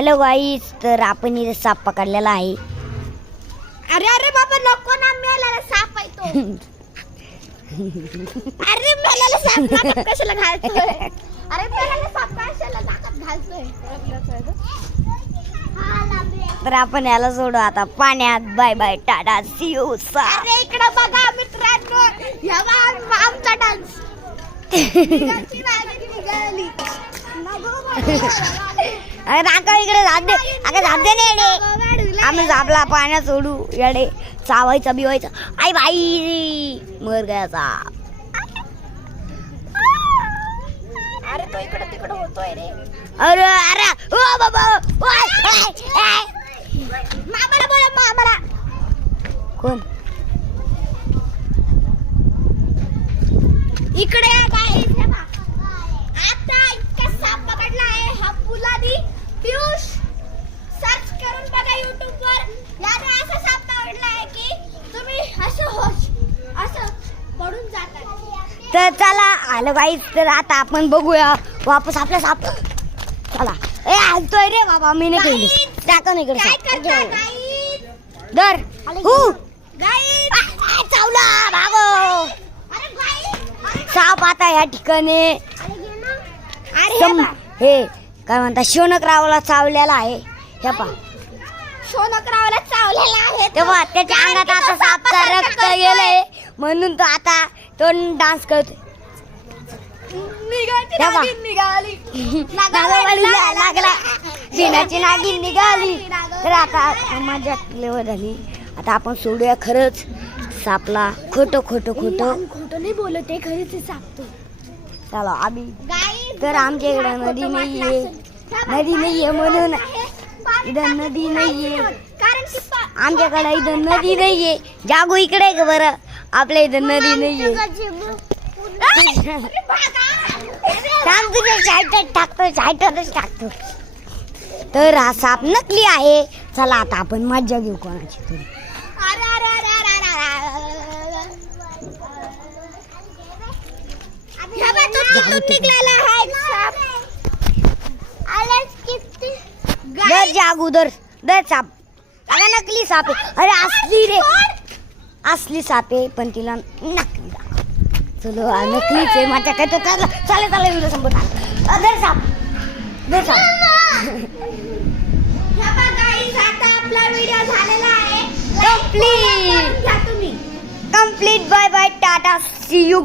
Hello गाईस, तर आपण इथे साप पकडलेला आहे. अरे अरे बाबा नको ना, मेलेला साप आहे तो. अरे मेलेला साप नाकात कशाला घालतोय? अरे मेलेला साप कशाला नाकात घालतोय? तर आपण याला सोडू आता पाण्यात. Bye bye, tata, see you. अरे इकडे बघा मित्रांनो, ह्या बघा आमचा डान्स. अरे दाखव इकडे, झाडे अगं झाडे नाही येडे. आम्ही झापला पाण्यात सोडू येडे. चावायचा बिवायचा. आई बाई, मर गया साप. अरे तो इकडे तिकडे होतोय रे. अरे अरे ओ बाबा, मामाला बोला, मामाला. कोण? इकडे गाईस हे बघ. आता इतका साप पकडला आहे हा पुलादी पियुष. सर्च करून बघा YouTube वर. याने असा साप पकडला आहे की तुम्ही असं पडून जातात. तर चला आलो गाईस, तर आता आपण बघूया वापस आपला साप. चला. ए हलतोय रे बाबा, मी नाही केली. टाका इकडे काय साप. करता गाईस? दर हू गाईस चावला भागो. अरे गाईस, साप आता या ठिकाणी अरे घे ना. अरे हे बघ. हे काय म्हणतात, शोनकरावला चावलेला आहे. हे पा शोनकरावला चावलेला आहे. तेव्हा त्याच्या अंगात आता सापचा रक्त गेलंय, म्हणून तो आता तो डान्स करतो. तेव्हा लागला सिनाची नागिन निघाली. तर आता मजा लेवल झाली. आता आपण सोडूया खरंच सापला. खोटं खोटं खोटं खोटं नाही बोलत आहे, खरीच सापतो. चला आम्ही. तर आमच्या इकडे नदी नाहीये, नदी नाहीये म्हणून इथं नदी नाहीये. कारण की आमच्याकडे इथं नदी नाहीये. जागो इकडे का बरं, आपल्या इथं नदी नाहीये. थांब, तुझ्या शाईटच टाकतो. तर हा साप नकली आहे. चला आता आपण मज्जा घेऊ कोणाची तरी. दर जागू दर साप. अगं नकली साप आहे. अरे असली रे, असली साप आहे, पण तिला नकली दाखव. चलो नकलीच आहे माझ्या काय. तर चालेल व्हिडिओ संपत. दर साप. आपला व्हिडिओ झालेला आहे complete. Bye bye, tata, see you.